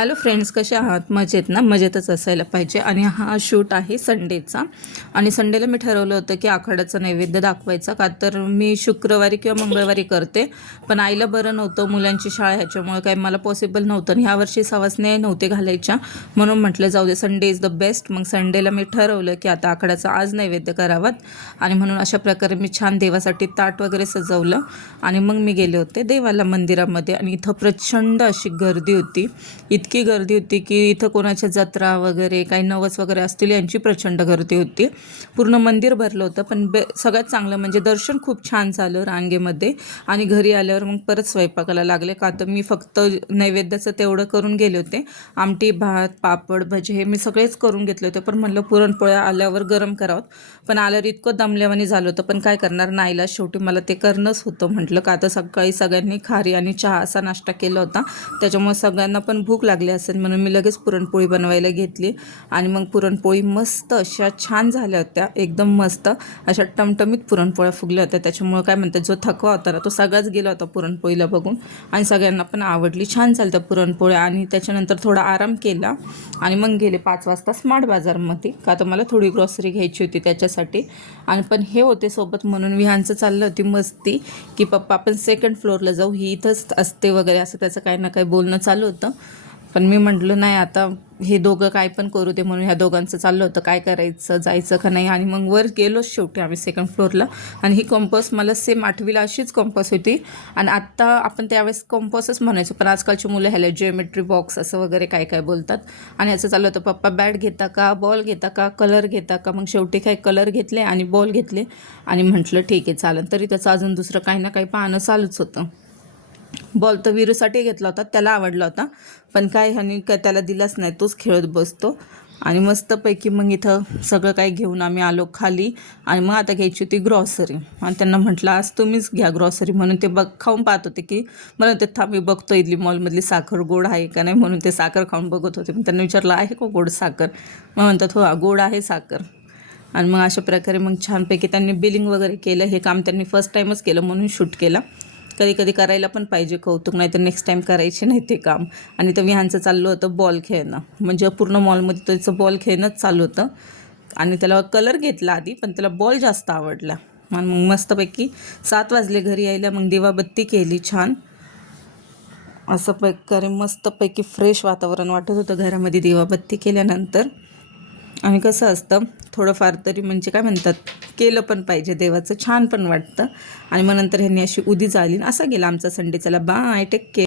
Hello friends, कसे आहात? मजेत ना? मजेतच असायला पाहिजे. आणि हा शूट आहे संडेचा. आणि संडेला मी ठरवलं होतं की आखाड्याचा नैवेद्य दाखवायचा, का तर मी शुक्रवारी किंवा मंगळवारी करते, पण आईला बरं नव्हतं, मुलांची शाळा, ह्याच्यामुळे काही मला पॉसिबल नव्हतं. आणि ह्यावर्षी सवासने नव्हते घालायच्या, म्हणून म्हटलं जाऊ दे, संडे इज द बेस्ट. मग संडेला मी ठरवलं की आता आखाड्याचा आज नैवेद्य करावात. आणि म्हणून अशा प्रकारे मी छान देवासाठी ताट वगैरे सजवलं आणि मग मी गेले होते देवाला मंदिरामध्ये. आणि इथं प्रचंड अशी गर्दी होती, इतकी गर्दी होती की इथं कोणाच्या जत्रा वगैरे काही नवस वगैरे असतील यांची प्रचंड गर्दी होती. पूर्ण मंदिर भरलं होतं. पण सगळ्यात चांगलं म्हणजे दर्शन खूप छान झालं रांगेमध्ये. आणि घरी आल्यावर मग परत स्वयंपाकाला लागले, का तर मी फक्त नैवेद्याचं तेवढं करून गेले होते. आमटी, भात, पापड, भजे हे मी सगळेच करून घेतले होते. पण म्हणलं पुरणपोळ्या आल्यावर गरम करावं, पण आल्यावर इतकं दमल्यावानी झालं होतं. पण काय करणार, नाईलाज शेवटी मला ते करणंच होतं. म्हटलं का आता सकाळी सगळ्यांनी खारी आणि चहा असा नाश्ता केला होता, त्याच्यामुळे सगळ्यांना पण भूक लागली असेल, म्हणून मी लगेच पुरणपोळी बनवायला घेतली. आणि मग पुरणपोळी मस्त अशा छान झाल्या होत्या, एकदम मस्त अशा टमटमीत पुरणपोळ्या फुगल्या होत्या. त्याच्यामुळे काय म्हणतात, जो थकवा होता ना तो सगळाच गेला होता पुरणपोळीला बघून. आणि सगळ्यांना पण आवडली, छान झाल्या त्या पुरणपोळ्या. आणि त्याच्यानंतर थोडा आराम केला आणि मग गेले 5 वाजता स्मार्ट बाजारमध्ये, का तर मला थोडी ग्रॉसरी घ्यायची होती त्याच्यासाठी. आणि पण हे होते सोबत, म्हणून विहांचं चाललं होती मस्ती की पप्पा आपण सेकंड फ्लोअरला जाऊ, ही इथंच असते वगैरे, असं त्याचं काही ना काही बोलणं चालू होतं. पण मी म्हटलं नाही, आता हे दोघं काय पण करू दे, म्हणून ह्या दोघांचं चाललं होतं काय करायचं, जायचं का नाही. आणि मग वर गेलोच शेवटी आम्ही सेकंड फ्लोअरला. आणि ही कंपॉस मला सेम 8वीला अशीच कंपॉस होती. आणि आत्ता आपण त्यावेळेस कंपॉसच म्हणायचो, पण आजकालची मुलं ह्याला जिओमेट्री बॉक्स असं वगैरे काय काय बोलतात. आणि ह्याचं चाललं होतं, पप्पा बॅट घेता का, बॉल घेता का, कलर घेता का. मग शेवटी काय कलर घेतले आणि बॉल घेतले. आणि म्हटलं ठीक आहे चालेल. तरी त्याचं अजून दुसरं काही ना काही पाहणं चालूच होतं. बॉल तर वीरूसाठी घेतला होता, त्याला आवडला होता, पण काय ह्यानी काय त्याला दिलाच नाही, तोच खेळत बसतो. आणि मस्तपैकी मग इथं सगळं काही घेऊन आम्ही आलो खाली. आणि मग आता घ्यायची होती ग्रॉसरी. आणि त्यांना म्हटलं आज तुम्हीच घ्या ग्रॉसरी, म्हणून ते खाऊन पाहत होते की म्हणून ते थांब मी बघतो इडली मॉलमधली साखर गोड आहे का नाही, म्हणून ते साखर खाऊन बघत होते. मग त्यांना विचारलं आहे का गोड साखर, मग म्हणतात हो गोड आहे साखर. आणि मग अशा प्रकारे मग छानपैकी त्यांनी बिलिंग वगैरे केलं. हे काम त्यांनी फर्स्ट टाईमच केलं म्हणून शूट केला. कधी कधी करायला पण पाहिजे कौतुक, नाही तर नेक्स्ट टाईम करायचे नाही ते काम. आणि तर विहांचं चाललं होतं बॉल खेळणं, म्हणजे पूर्ण मॉलमध्ये त्याचं बॉल खेळणंच चालू होतं. आणि त्याला कलर घेतला आधी, पण त्याला बॉल जास्त आवडला. आणि मग मस्तपैकी 7 वाजले घरी यायला. मग दिवाबत्ती केली छान असं प्रकारे, मस्तपैकी फ्रेश वातावरण वाटत होतं घरामध्ये दिवाबत्ती केल्यानंतर. आणि कसं असतं, थोडंफार तरी म्हणजे काय म्हणतात, केलं पण पाहिजे देवाचं, छान पण वाटतं. आणि मग नंतर ह्यांनी अशी उदी जाळली. असा गेला आमचा संडे. चला बाय, टेक केअर.